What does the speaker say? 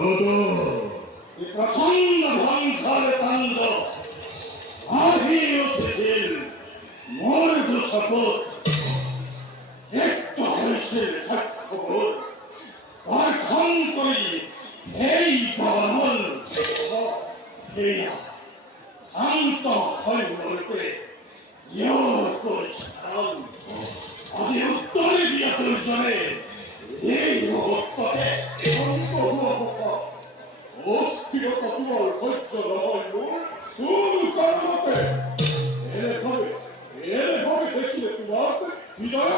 dodo প্রচন্ড ধ্বংসের তাণ্ডব আহি উঠেছিল মর্গ শপথ একটু হয়েছিল সাক্ষ্যবোধ পার্থন করি এই বানল শান্ত হইল করে আজ উত্তরে দিয়া দুর্জনে এই মুহূর্তে অস্থিরতা তোমার সহ্য নহইল তুমি কর্মতে এভাবে দেখিলে তোমার হৃদয়